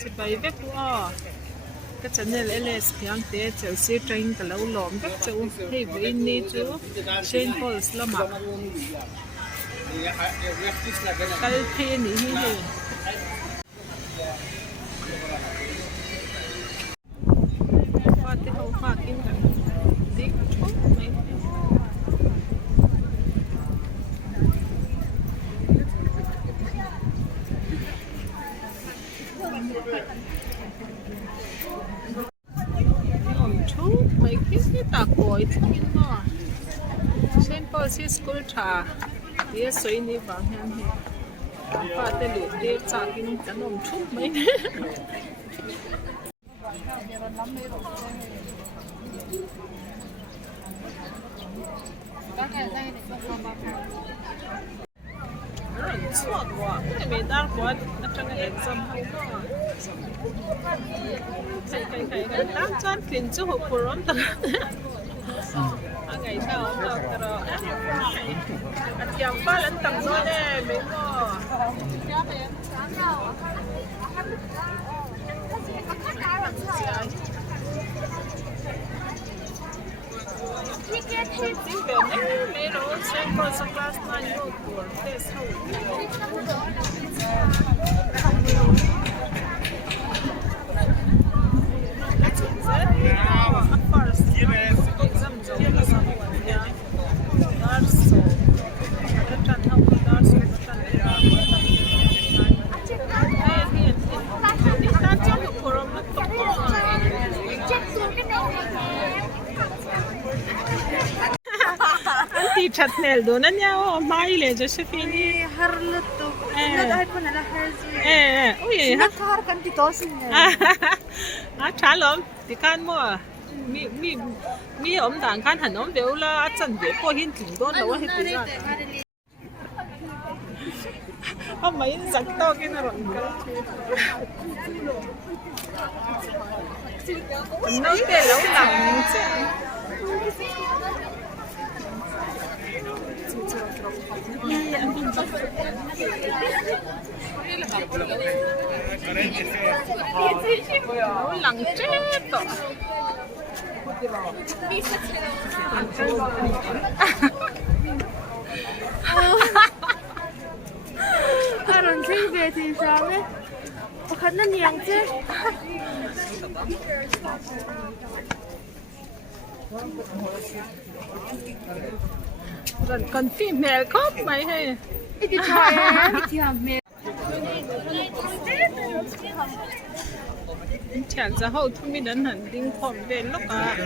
จะไปแบบว่าก็จะเนี่ยเอสเพียงแต่เจ้าเสียใจกับเราหลอมแบบเจ้าให้เวนนี่จูเชนพอลส์ละมากัลเพนี่เฮ้ฟาที่เขาฝากกินกันดิกชอบไหมไม่คิดที่ตาโกยที่นี่มั้งเช่นพอที่สกูลชาเดี๋ยวสวยนี่บางอย่างเหรอฟ้าแต่หลุดเดี๋ยวจากกินขนมชุบไหม错过，也没打过，那整个人生好嘛。看，打转ขึ้นจู่หัวร้อนตลอดไงเช้าเราตลอดอาเทียมบ้านนั้นตั้งน้อยแน่ไม่ก็จริงแบบไม่รู้เช่นพอสักครั้งนั้นก็ปวดเท้าเศร้าشاتنيل دونانيا مايلة جوش فيني هرلتو لا ده هيكون على حاجة وي لا كهر كنت توصل تعالوا تكان مو مي دان كان هنوم بيولا أتسن بيبو هين تندون لو واحد تزان أما ينزل توقين رنجا النوتي لو لعنجا lặng chết rồi أنا نسيت بيتي شامي وخدنا نيانتي rồi còn phim mẹ khóc mày hay إدي شاية إدي هم chẳng ra hậu thu mi đến hẳn đinh khom về lúc à